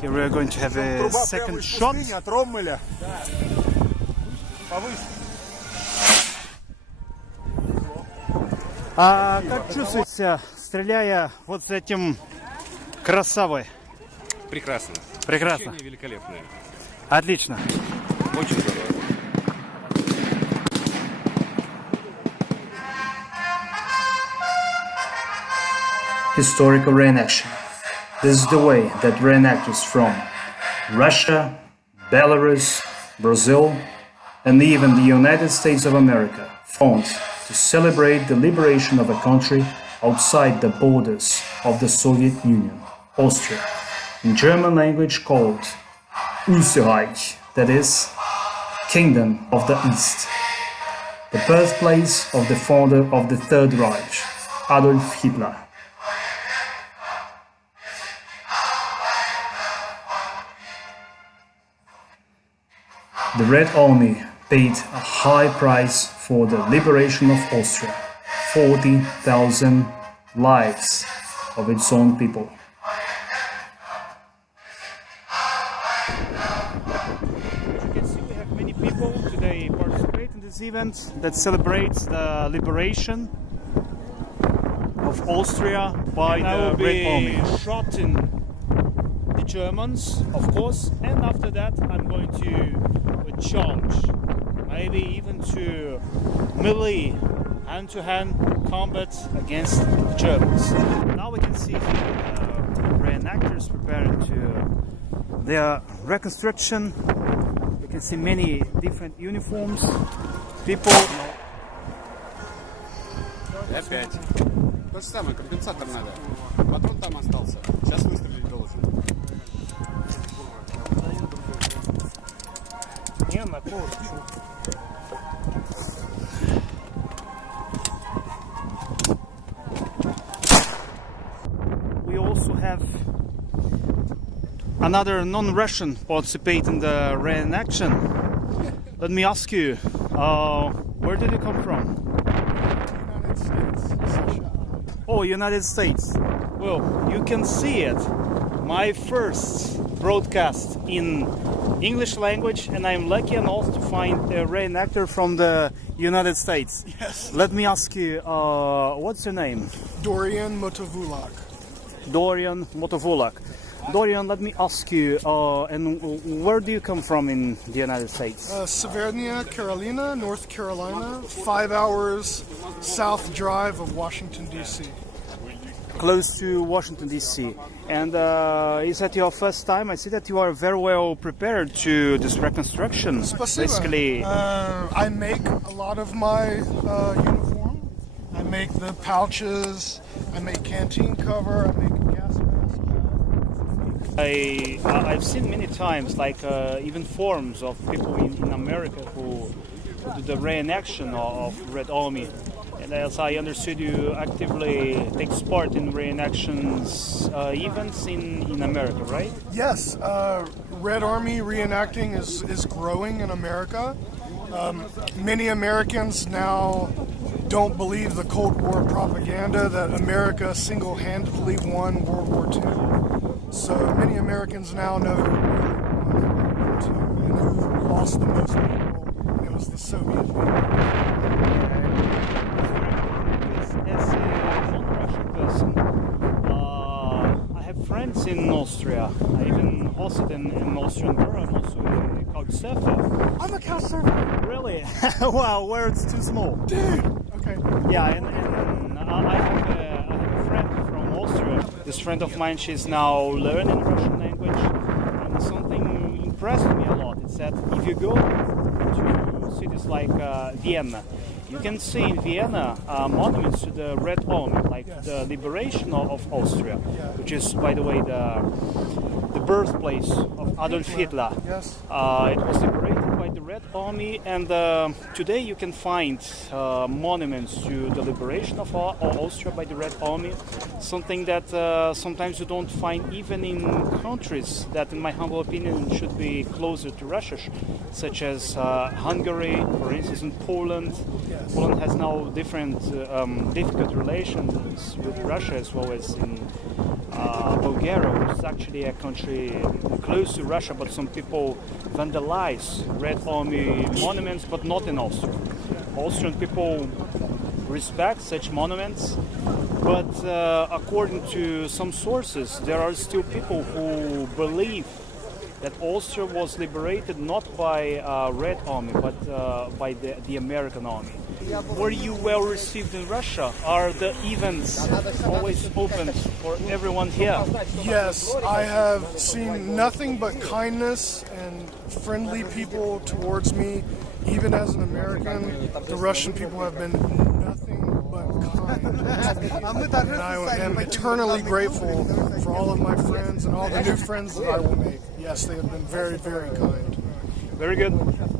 Here we are going to have a second shot. А как чувствуется, стреляя вот с этим красавой? Прекрасно. Прекрасно. Ощущение великолепное. Отлично. Очень здорово. Historical reenaction. This is the way that reenactors from Russia, Belarus, Brazil, and even the United States of America found to celebrate the liberation of a country outside the borders of the Soviet Union, Austria, in German language called Österreich, that is, Kingdom of the East, the birthplace of the founder of the Third Reich, Adolf Hitler. The Red Army paid a high price for the liberation of Austria, 40,000 lives of its own people. As you can see, we have many people today participate in this event that celebrates the liberation of Austria by the Red Army. Shot in the Germans, of course, and after that I'm going to charge, maybe even to melee, hand-to-hand combat against the Germans. Now we can see here reenactors preparing to their reconstruction. You can see many different uniforms, people. Опять. То же самое, компенсатор надо. Патрон там остался. Сейчас выстрелить должен. We also have another non-Russian participate in the reenaction. Let me ask you, where did you come from? United States. Oh, United States. Well, you can see it. My first broadcast in English language, and I'm lucky enough to find a reenactor from the United States. Yes. Let me ask you, what's your name? Dorian Motovulak. Dorian Motovulak. Dorian, let me ask you, and where do you come from in the United States? Severnia, Carolina, North Carolina, 5 hours south drive of Washington, D.C. Close to Washington, D.C. And is that your first time? I see that you are very well prepared to this reconstruction. Spasibo. Basically, I make a lot of my uniform. I make the pouches. I make canteen cover. I make gas mask. I've seen many times, like even forums of people in America who do the reenaction of Red Army. And as I understood, you actively take part in reenactions events in America, right? Yes, Red Army reenacting is growing in America. Many Americans now don't believe the Cold War propaganda that America single-handedly won World War II. So many Americans now know who really won World War II and who lost the most people, and it was the Soviet Union. As a non-Russian person, I have friends in Austria. I even hosted an Austrian girl. I'm also a couch surfer. I'm a couch surfer. Really? Wow, where it's too small. Dude! Okay. Yeah, and I have a friend from Austria. This friend of mine, she's now learning Russian language, and something impressed me a lot. It's that if you go to cities like Vienna, you can see in Vienna monuments to the Red Army, like the liberation of Austria, which is, by the way, the birthplace of Adolf Hitler. Yes. It was liberated by the Red Red Army, and today you can find monuments to the liberation of Austria by the Red Army, something that sometimes you don't find even in countries that, in my humble opinion, should be closer to Russia, such as Hungary, for instance, in Poland. Poland has now different difficult relations with Russia, as well as in Bulgaria, which is actually a country close to Russia, but some people vandalize Red Army monuments, but not in Austria. Austrian people respect such monuments, but according to some sources, there are still people who believe that Austria was liberated not by Red Army, but by the American Army. Were you well received in Russia? Are the events always open for everyone here? Yes, I have seen nothing but kindness and friendly people towards me. Even as an American, the Russian people have been nothing but kind. And I am eternally grateful for all of my friends and all the new friends that I will make. Yes, they have been very, very kind. Very good.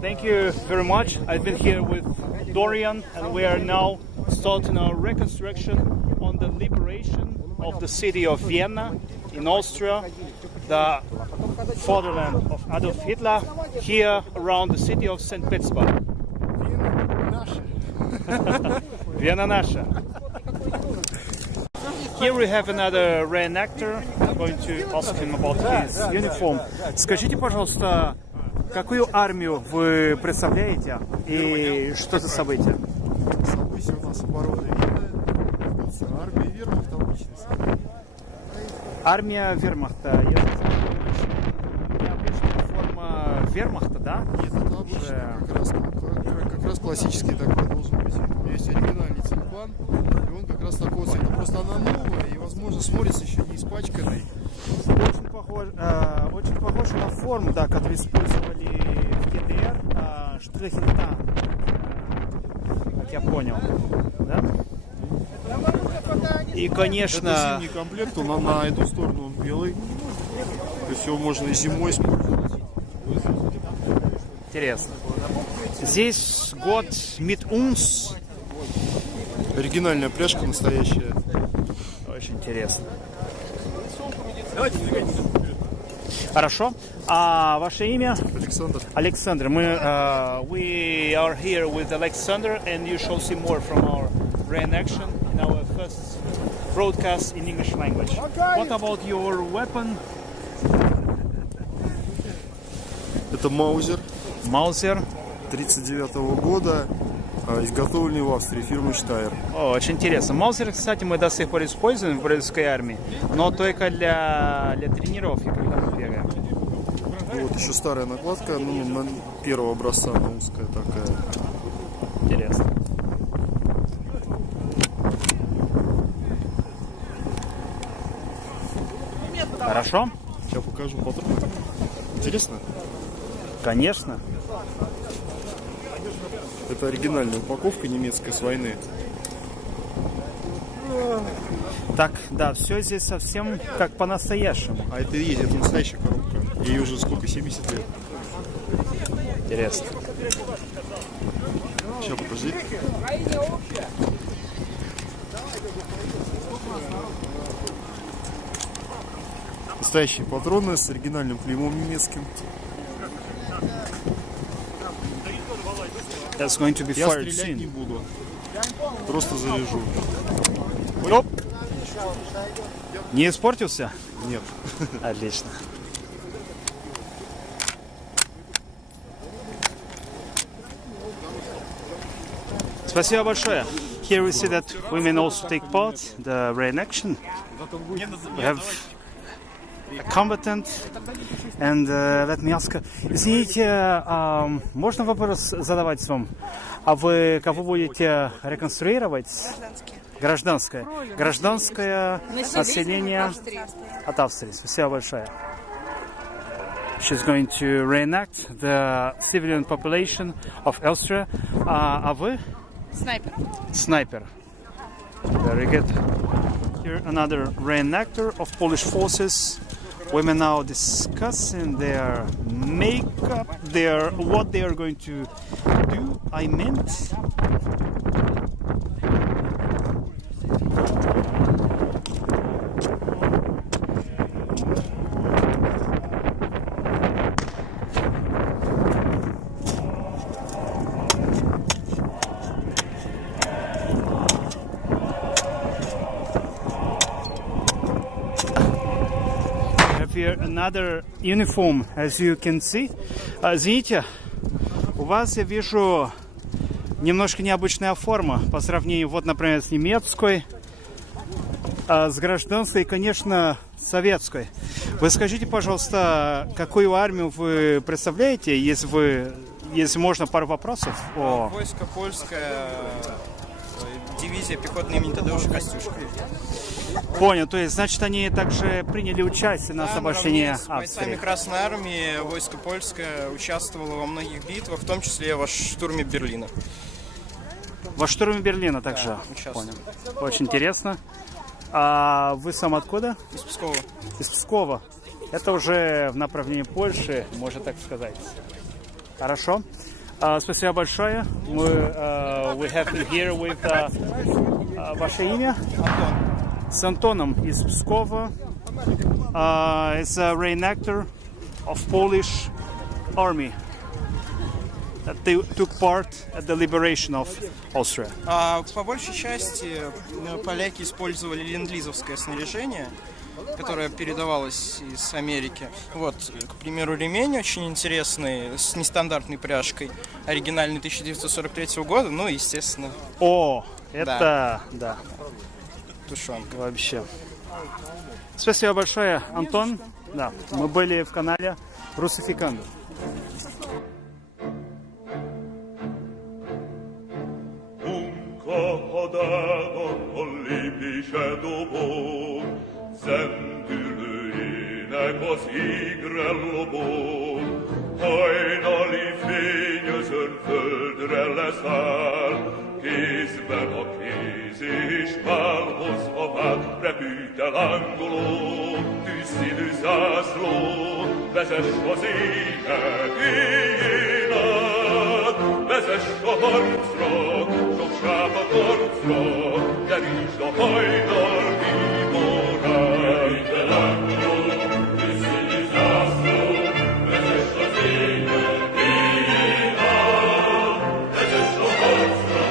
Thank you very much. I've been here with Dorian, and we are now starting our reconstruction on the liberation of the city of Vienna in Austria, the fatherland of Adolf Hitler, here around the city of St. Petersburg. Viena nasha. Here we have another reenactor. I'm going to ask him about his uniform. Скажите, пожалуйста, какую армию вы представляете и что за события? События у нас обороны Вены, армия вермахта обычная. Армия вермахта. Я необычная форма вермахта, да? Нет, это обычная, как раз классический такой должен быть. У меня есть оригинальный тюрбан, и он как раз такого цвета. Просто она новая и, возможно, смотрится еще не испачканной. Очень похож на форму, да, которую использовали в ГДР, штрихельта, как я понял, да? И, конечно... Это зимний комплект, он на эту сторону он белый, то есть его можно и зимой использовать. Интересно. Здесь год mit uns. Оригинальная пряжка, настоящая. Очень интересно. Хорошо. А ваше имя? Александр. Александр. We are here with Alexander, and you shall see more from our reenaction in our first broadcast in English language. What about your weapon? Это Маузер. Маузер. 1939 года, изготовленный в Австрии, фирмы Штайр. О, очень интересно. Маузер, кстати, мы до сих пор используем в российской армии, но только для тренировки, когда мы бегаем. Вот еще старая накладка, ну, первого образца, она узкая такая. Интересно. Хорошо? Сейчас покажу патроны. Интересно? Конечно. Это оригинальная упаковка немецкая с войны. Так, да, все здесь совсем как по-настоящему. А это и есть, это настоящая коробка. Ей уже сколько, 70 лет. Интересно. Сейчас, подожди. Настоящие патроны с оригинальным клеймом немецким. That's going to be Я fired стрелять не soon. буду. Просто заряжу. Оп. Не испортился? Нет. Отлично. Спасибо большое. Here we see that women also take part in the reenaction. We have a combatant. And let me ask. Извините, можно вопрос задавать вам? А вы кого будете реконструировать? Гражданское. Гражданское население от Австрии. Спасибо большое. She's going to reenact the civilian population of Austria. А вы? Снайпер. Sniper. Very good. Here another reenactor of Polish forces Women now discussing their makeup, what they are going to do. I meant. Here another uniform, as you can see. Извините, у вас я вижу немножко необычная форма по сравнению, вот, например, с немецкой, с гражданской и, конечно, советской. Вы скажите, пожалуйста, какую армию вы представляете, если можно, пару вопросов? Войско польское, дивизия пехотной имени Тадеуша Костюшка. Понял, то есть, значит, они также приняли участие на освобождении Австрии. С бойцами Красной Армии войско польское участвовало во многих битвах, в том числе и во штурме Берлина. Во штурме Берлина также? Да, понял. Очень интересно. А вы сам откуда? Из Пскова. Из Пскова. Это уже в направлении Польши, можно так сказать. Хорошо. Спасибо большое. We have you here with ваше имя? Антон. С Антоном из Пскова. Is a reenactor of Polish army that they took part at the liberation of Austria. По большей части поляки использовали ленд-лизовское снаряжение, которое передавалось из Америки. Вот, к примеру, ремень очень интересный, с нестандартной пряжкой, оригинальный 1943 года, ну, естественно. О, это, да. Тушенка. Вообще. Спасибо большое, Антон. Да, мы были в канале Русификанду. Kézben a kéz és válhoz a vád, repült el angoló, tűzszínű zászló, vezess az ének éjjén át, vezess a harcra, sok sápat harcra, derítsd a hajnal bíborát. Repült el angoló, tűzszínű zászló, vezess az ének éjjén át, vezess a harcra,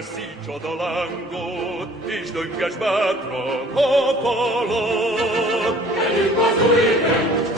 szítsad a lángot, és dönges bátran a palat. Gyerünk az új